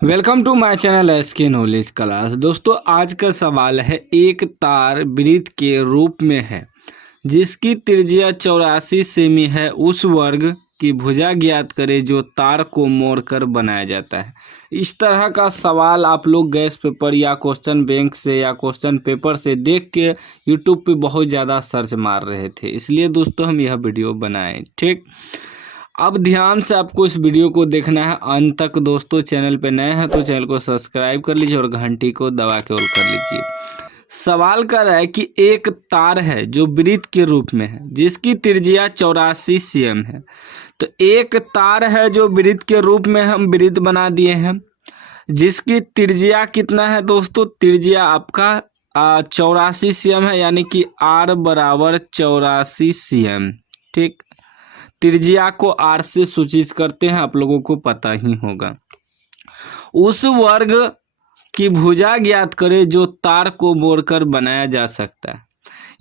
Welcome to my channel SK knowledge class. दोस्तों आज का सवाल है, एक तार वृत्त के रूप में है जिसकी त्रिज्या 84 सेमी है, उस वर्ग की भुजा ज्ञात करें जो तार को मोड़कर बनाया जाता है। इस तरह का सवाल आप लोग गैस पेपर या क्वेश्चन बैंक से या क्वेश्चन पेपर से देख के यूट्यूब पे बहुत ज़्यादा सर्च मार रहे थे, इसलिए दोस्तों हम यह वीडियो बनाए। ठीक, अब ध्यान से आपको इस वीडियो को देखना है अंत तक। दोस्तों चैनल पे नए हैं तो चैनल को सब्सक्राइब कर लीजिए और घंटी को दबा के ऑल कर लीजिए। सवाल कर रहा है कि एक तार है जो वृत्त के रूप में है जिसकी त्रिज्या 84 cm है। तो एक तार है जो वृत्त के रूप में हम वृत्त बना दिए हैं, जिसकी त्रिज्या कितना है दोस्तों? त्रिज्या आपका 84 cm है, यानी कि r बराबर 84 cm। ठीक, त्रिज्या को r से सूचित करते हैं, आप लोगों को पता ही होगा। उस वर्ग की भुजा ज्ञात करें जो तार को मोड़कर बनाया जा सकता है।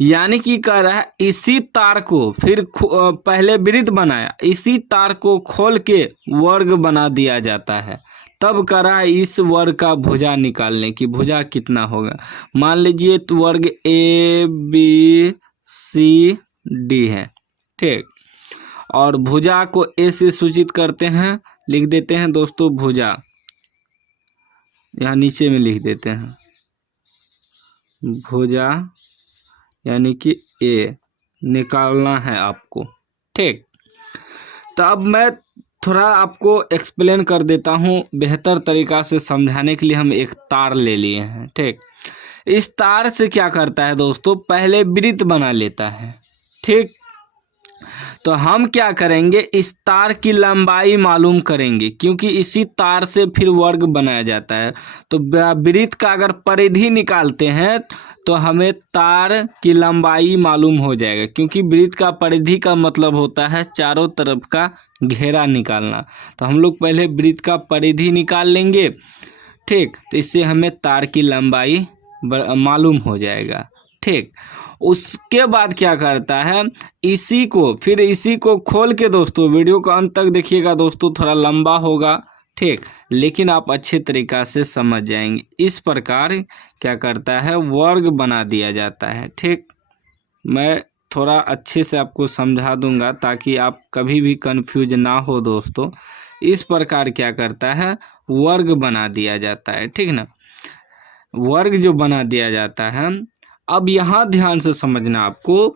यानी कि कह रहा है इसी तार को फिर पहले वृत्त बनाया, इसी तार को खोल के वर्ग बना दिया जाता है। तब कह रहा है इस वर्ग का भुजा निकालने की, भुजा कितना होगा। मान लीजिए तो वर्ग ABCD है। ठीक, और भुजा को ए से सूचित करते हैं, लिख देते हैं दोस्तों भुजा, यहाँ नीचे में लिख देते हैं भुजा, यानी कि ए निकालना है आपको। ठीक, तो अब मैं थोड़ा आपको एक्सप्लेन कर देता हूँ बेहतर तरीक़ा से समझाने के लिए। हम एक तार ले लिए हैं। ठीक, इस तार से क्या करता है दोस्तों, पहले वृत्त बना लेता है। ठीक, तो हम क्या करेंगे, इस तार की लंबाई मालूम करेंगे, क्योंकि इसी तार से फिर वर्ग बनाया जाता है। तो वृत्त का अगर परिधि निकालते हैं तो हमें तार की लंबाई मालूम हो जाएगा, क्योंकि वृत्त का परिधि का मतलब होता है चारों तरफ का घेरा निकालना। तो हम लोग पहले वृत्त का परिधि निकाल लेंगे। ठीक, तो इससे हमें तार की लंबाई मालूम हो जाएगा। ठीक, उसके बाद क्या करता है, इसी को खोल के, दोस्तों वीडियो को अंत तक देखिएगा दोस्तों, थोड़ा लंबा होगा। ठीक, लेकिन आप अच्छे तरीक़ा से समझ जाएंगे। इस प्रकार क्या करता है, वर्ग बना दिया जाता है। ठीक, मैं थोड़ा अच्छे से आपको समझा दूंगा ताकि आप कभी भी कंफ्यूज ना हो दोस्तों। इस प्रकार क्या करता है, वर्ग बना दिया जाता है। ठीक ना, वर्ग जो बना दिया जाता है। अब यहाँ ध्यान से समझना आपको,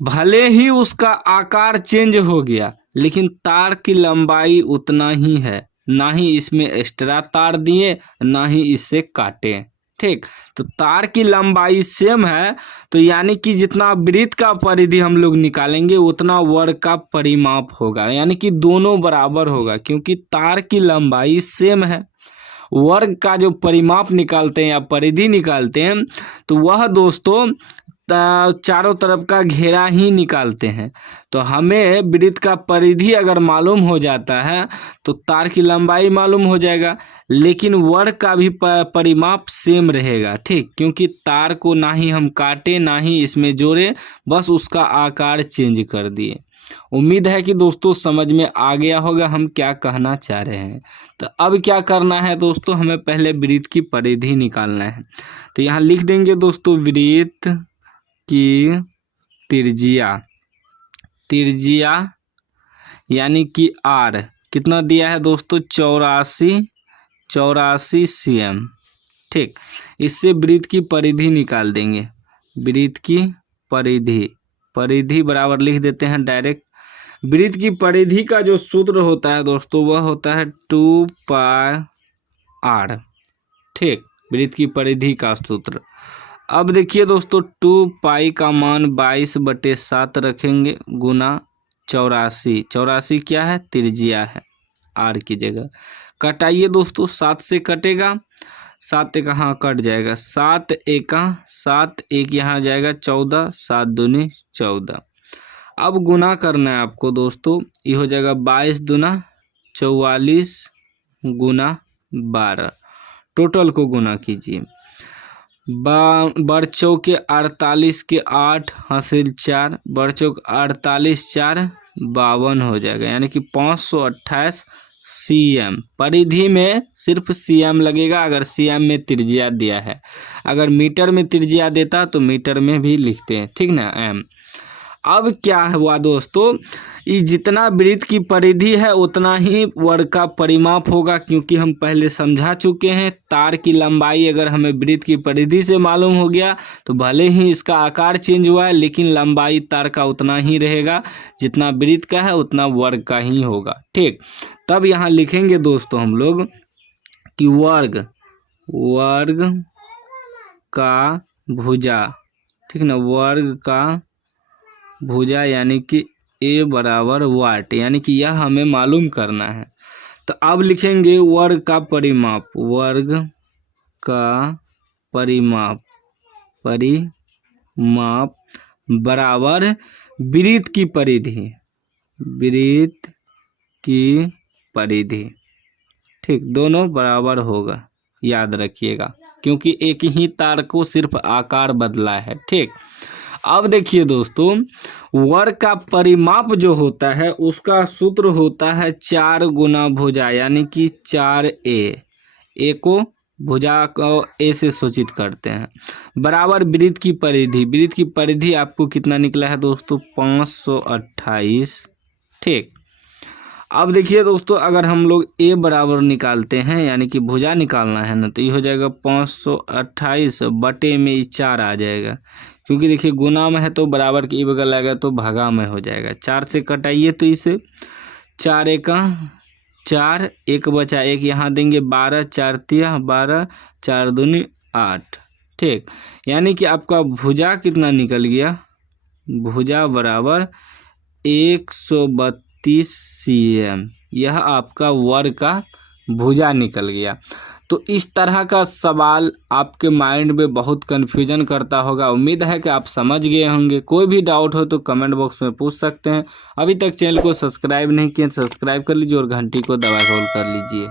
भले ही उसका आकार चेंज हो गया लेकिन तार की लंबाई उतना ही है, ना ही इसमें एक्स्ट्रा तार दिए ना ही इससे काटे। ठीक, तो तार की लंबाई सेम है, तो यानी कि जितना वृत्त का परिधि हम लोग निकालेंगे उतना वर्ग का परिमाप होगा, यानी कि दोनों बराबर होगा, क्योंकि तार की लंबाई सेम है। वर्ग का जो परिमाप निकालते हैं या परिधि निकालते हैं तो वह दोस्तों चारों तरफ का घेरा ही निकालते हैं। तो हमें वृत्त का परिधि अगर मालूम हो जाता है तो तार की लंबाई मालूम हो जाएगा, लेकिन वर्ग का भी परिमाप सेम रहेगा। ठीक, क्योंकि तार को ना ही हम काटे ना ही इसमें जोड़े, बस उसका आकार चेंज कर दिए। उम्मीद है कि दोस्तों समझ में आ गया होगा हम क्या कहना चाह रहे हैं। तो अब क्या करना है दोस्तों, हमें पहले वृत्त की परिधि निकालना है। तो यहाँ लिख देंगे दोस्तों वृत्त की त्रिज्या यानी कि r कितना दिया है दोस्तों, 84 cm। ठीक, इससे वृत्त की परिधि निकाल देंगे। वृत्त की परिधि बराबर लिख देते हैं डायरेक्ट। वृत्त की परिधि का जो सूत्र होता है दोस्तों वह होता है 2πr। ठीक, वृत्त की परिधि का सूत्र। अब देखिए दोस्तों, 2π का मान 22/7 रखेंगे गुना 84 क्या है, त्रिज्या है, r की जगह। कटाइए दोस्तों, 7 से कटेगा, 7 एक हाँ कट जाएगा, 7 एक यहाँ जाएगा 14, 7 दूनी 14। अब गुना करना है आपको दोस्तों, ये हो जाएगा 22 दूना 44 गुना 12। टोटल को गुना कीजिए, बड़चौके 48 के 8 हासिल 4, बड़चौक 48 4 52 हो जाएगा, यानी कि 528 cm। परिधि में सिर्फ cm लगेगा अगर cm में त्रिज्या दिया है। अगर मीटर में त्रिज्या देता तो मीटर में भी लिखते हैं, ठीक ना, m। अब क्या हुआ दोस्तों, ये जितना वृत्त की परिधि है उतना ही वर्ग का परिमाप होगा, क्योंकि हम पहले समझा चुके हैं तार की लंबाई अगर हमें वृत्त की परिधि से मालूम हो गया तो भले ही इसका आकार चेंज हुआ है लेकिन लंबाई तार का उतना ही रहेगा, जितना वृत्त का है उतना वर्ग का ही होगा, ठीक। तब यहाँ लिखेंगे दोस्तों हम लोग कि वर्ग का भुजा, ठीक ना, वर्ग का भुजा यानी कि A बराबर वाट, यानी कि यह हमें मालूम करना है। तो अब लिखेंगे वर्ग का परिमाप, वर्ग का परिमाप बराबर वृत्त की परिधि, वृत्त की परिधि, ठीक, दोनों बराबर होगा, याद रखिएगा, क्योंकि एक ही तार को सिर्फ आकार बदला है, ठीक। अब देखिए दोस्तों, वर्ग का परिमाप जो होता है उसका सूत्र होता है 4 गुना भुजा, यानी कि 4a को भुजा को a से सूचित करते हैं, बराबर वृत्त की परिधि। वृत्त की परिधि आपको कितना निकला है दोस्तों, 528, ठीक। अब देखिए दोस्तों, अगर हम लोग a बराबर निकालते हैं यानी कि भुजा निकालना है ना, तो ये हो जाएगा 528 बटे में 4 आ जाएगा, क्योंकि देखिए गुना में है तो बराबर के बगल आएगा तो भागा में हो जाएगा। 4 से कटाइए तो इसे 4 एका 4, 1 बचा 1 यहाँ देंगे 12, 4 तिया 12, 4 दूनी 8, ठीक। यानी कि आपका भुजा कितना निकल गया, भुजा बराबर 132 cm, यह आपका वर्ग का भुजा निकल गया। तो इस तरह का सवाल आपके माइंड में बहुत कन्फ्यूजन करता होगा। उम्मीद है कि आप समझ गए होंगे। कोई भी डाउट हो तो कमेंट बॉक्स में पूछ सकते हैं। अभी तक चैनल को सब्सक्राइब नहीं किए तो सब्सक्राइब कर लीजिए और घंटी को दबा कर लीजिए।